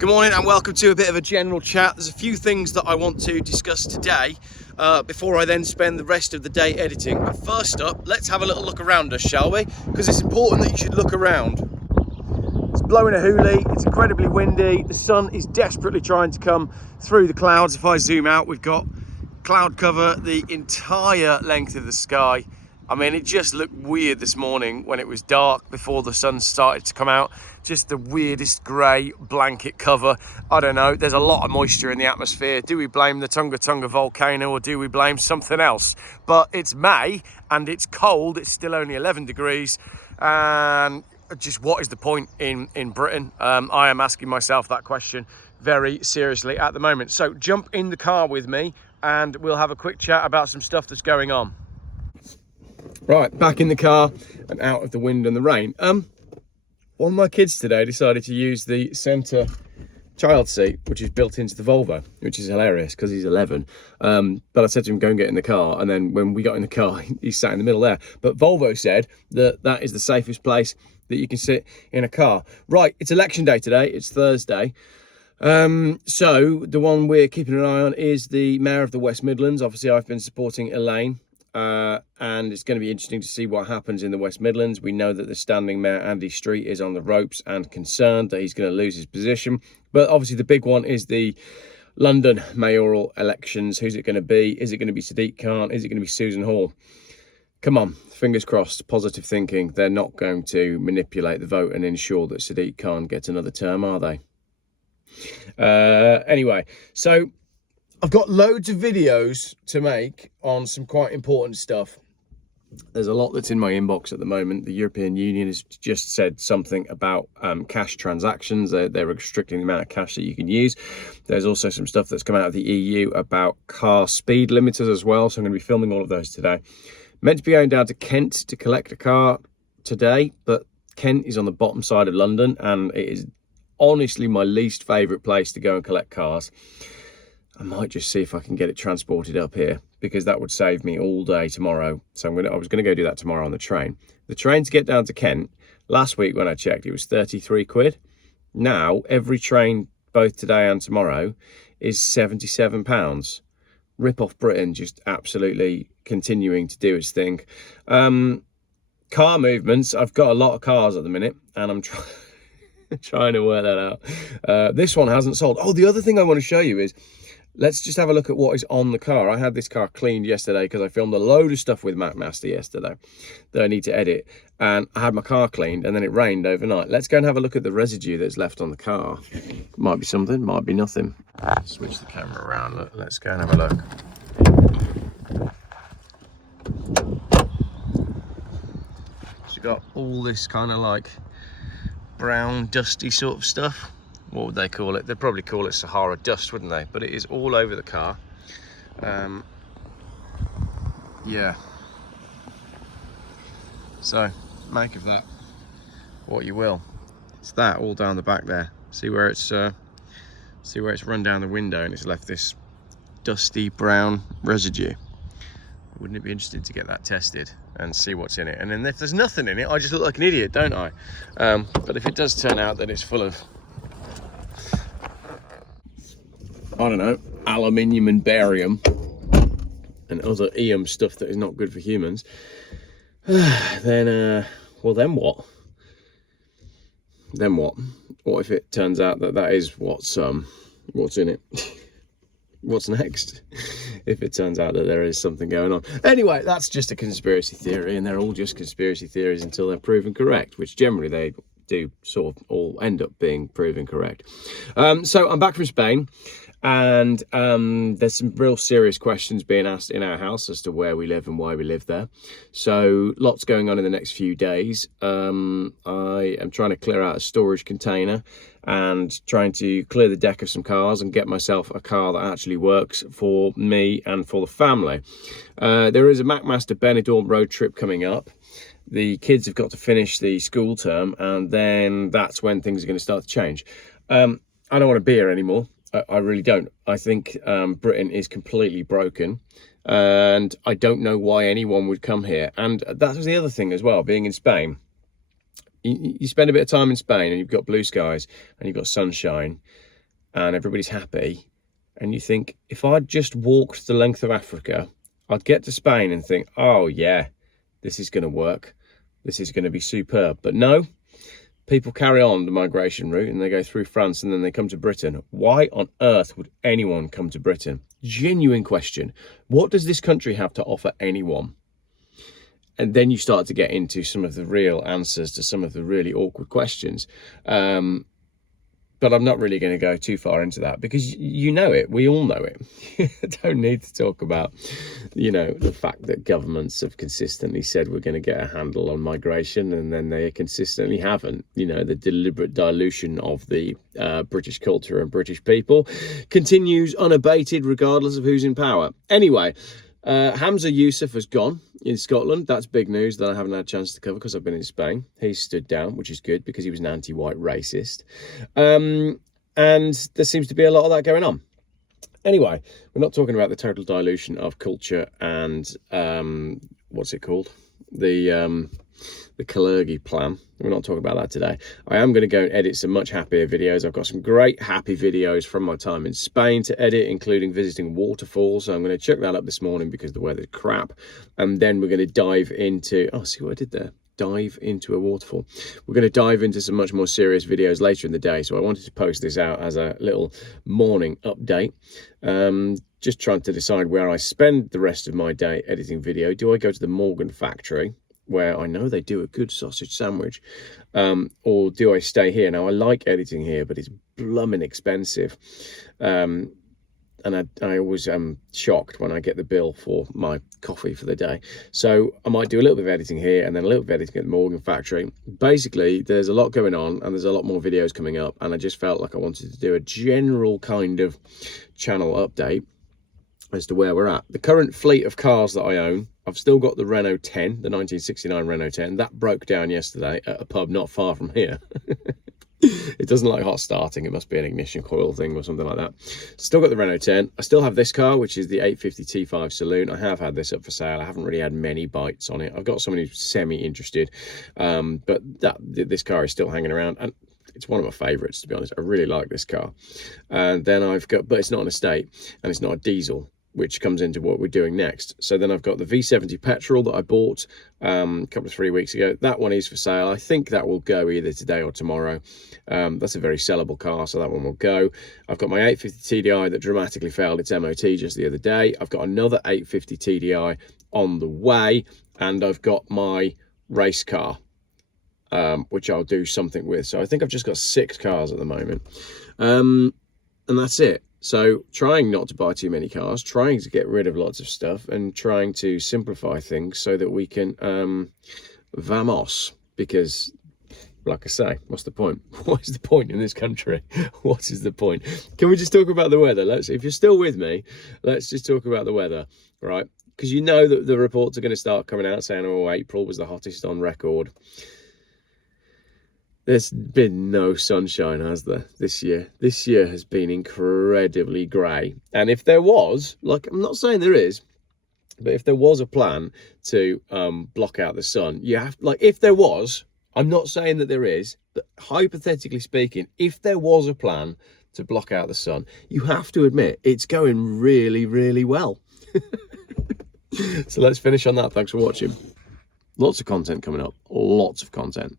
Good morning and welcome to a bit of a general chat. There's a few things that I want to discuss today before I then spend the rest of the day editing. But first up, let's have a little look around us, shall we? Because it's important that you should look around. It's blowing a hoolie, it's incredibly windy, the sun is desperately trying to come through the clouds. If I zoom out, we've got cloud cover the entire length of the sky. I mean, it just looked weird this morning when it was dark before the sun started to come out. Just the weirdest grey blanket cover. I don't know, there's a lot of moisture in the atmosphere. Do we blame the Tunga Tunga volcano or do we blame something else? But it's May and it's cold, it's still only 11 degrees. And just what is the point in Britain? I am asking myself that question very seriously at the moment. So jump in the car with me and we'll have a quick chat about some stuff that's going on. Right, back in the car and out of the wind and the rain. One of my kids today decided to use the centre child seat, which is built into the Volvo, which is hilarious because he's 11. But I said to him, go and get in the car. And then when we got in the car, he sat in the middle there. But Volvo said that that is the safest place that you can sit in a car. Right, it's election day today. It's Thursday. So the one we're keeping an eye on is the Mayor of the West Midlands. Obviously, I've been supporting Elaine. And it's going to be interesting to see what happens in the West Midlands. We know that the standing mayor, Andy Street, is on the ropes and concerned that he's going to lose his position. But obviously the big one is the London mayoral elections. Who's it going to be? Is it going to be Sadiq Khan? Is it going to be Susan Hall? Come on, fingers crossed, positive thinking. They're not going to manipulate the vote and ensure that Sadiq Khan gets another term, are they? Anyway, so I've got loads of videos to make on some quite important stuff. There's a lot that's in my inbox at the moment. The European Union has just said something about cash transactions. They're restricting the amount of cash that you can use. There's also some stuff that's come out of the EU about car speed limiters as well. So I'm going to be filming all of those today. Meant to be going down to Kent to collect a car today, but Kent is on the bottom side of London and it is honestly my least favourite place to go and collect cars. I might just see if I can get it transported up here because that would save me all day tomorrow. So I was going to go do that tomorrow on the train. The train to get down to Kent, last week when I checked, it was 33 quid. Now, every train, both today and tomorrow, is £77. Rip off Britain, just absolutely continuing to do its thing. Car movements, I've got a lot of cars at the minute and I'm trying to work that out. This one hasn't sold. Oh, the other thing I want to show you is, let's just have a look at what is on the car. I had this car cleaned yesterday because I filmed a load of stuff with MacMaster yesterday that I need to edit. And I had my car cleaned and then it rained overnight. Let's go and have a look at the residue that's left on the car. Might be something, might be nothing. Switch the camera around. Look, let's go and have a look. So you got all this kind of like brown, dusty sort of stuff. What would they call it? They'd probably call it Sahara dust, wouldn't they? But it is all over the car. Yeah. So, make of that what you will. It's that all down the back there. See where it's run down the window and it's left this dusty brown residue. Wouldn't it be interesting to get that tested and see what's in it? And then if there's nothing in it, I just look like an idiot, don't I? But if it does turn out that it's full of, I don't know, aluminium and barium and other EM stuff that is not good for humans, then, well, then what? Then what? What if it turns out that that is what's in it? What's next? If it turns out that there is something going on. Anyway, that's just a conspiracy theory, and they're all just conspiracy theories until they're proven correct, which generally they do sort of all end up being proven correct. So I'm back from Spain. And there's some real serious questions being asked in our house as to where we live and why we live there. So lots going on in the next few days. I am trying to clear out a storage container and trying to clear the deck of some cars and get myself a car that actually works for me and for the family. There is a MacMaster Benidorm road trip coming up. The kids have got to finish the school term and then that's when things are going to start to change. I don't want to be here anymore. I really don't. I think Britain is completely broken and I don't know why anyone would come here. And that was the other thing as well, being in Spain. You spend a bit of time in Spain and you've got blue skies and you've got sunshine and everybody's happy, and you think, if I'd just walked the length of Africa, I'd get to Spain and think, oh yeah, this is going to work. This is going to be superb. But no, people carry on the migration route and they go through France and then they come to Britain. Why on earth would anyone come to Britain? Genuine question. What does this country have to offer anyone? And then you start to get into some of the real answers to some of the really awkward questions. But I'm not really going to go too far into that, because you know it. We all know it. I don't need to talk about, the fact that governments have consistently said we're going to get a handle on migration, and then they consistently haven't. The deliberate dilution of the British culture and British people continues unabated, regardless of who's in power. Anyway, Hamza Yousef has gone in Scotland. That's big news that I haven't had a chance to cover because I've been in Spain. He's stood down, which is good, because he was an anti-white racist. And there seems to be a lot of that going on. Anyway, we're not talking about the total dilution of culture and what's it called? The Kalergi plan. We're not talking about that today. I am going to go and edit some much happier videos. I've got some great happy videos from my time in Spain to edit, including visiting waterfalls. So I'm going to chuck that up this morning because the weather's crap. And then we're going to dive into, see what I did there? Dive into a waterfall. We're going to dive into some much more serious videos later in the day. So I wanted to post this out as a little morning update. Just trying to decide where I spend the rest of my day editing video. Do I go to the Morgan factory, where I know they do a good sausage sandwich, or do I stay here? Now, I like editing here, but it's blooming expensive. And I always am shocked when I get the bill for my coffee for the day. So I might do a little bit of editing here and then a little bit of editing at the Morgan factory. Basically, there's a lot going on and there's a lot more videos coming up, and I just felt like I wanted to do a general kind of channel update as to where we're at. The current fleet of cars that I own, I've still got the Renault 10, the 1969 Renault 10. That broke down yesterday at a pub not far from here. It doesn't like hot starting. It must be an ignition coil thing or something like that. Still got the Renault 10. I still have this car, which is the 850 T5 Saloon. I have had this up for sale. I haven't really had many bites on it. I've got someone who's semi-interested, but this car is still hanging around. And it's one of my favourites, to be honest. I really like this car. And then I've got, but it's not an estate and it's not a diesel, which comes into what we're doing next. So then I've got the V70 petrol that I bought a couple of 3 weeks ago. That one is for sale. I think that will go either today or tomorrow. That's a very sellable car, so that one will go. I've got my 850 TDI that dramatically failed its MOT just the other day. I've got another 850 TDI on the way, and I've got my race car, which I'll do something with. So I think I've just got 6 cars at the moment, and that's it. So trying not to buy too many cars, trying to get rid of lots of stuff, and trying to simplify things so that we can vamos. Because, like I say, what's the point? What is the point in this country? What is the point? Can we just talk about the weather? If you're still with me, let's just talk about the weather, right? Because you know that the reports are going to start coming out saying, oh, April was the hottest on record. There's been no sunshine, has there, this year? This year has been incredibly grey. And if there was, like, I'm not saying there is, but if there was a plan to block out the sun, you have, like, if there was, I'm not saying that there is, but hypothetically speaking, if there was a plan to block out the sun, you have to admit it's going really, really well. So let's finish on that. Thanks for watching. Lots of content coming up, lots of content.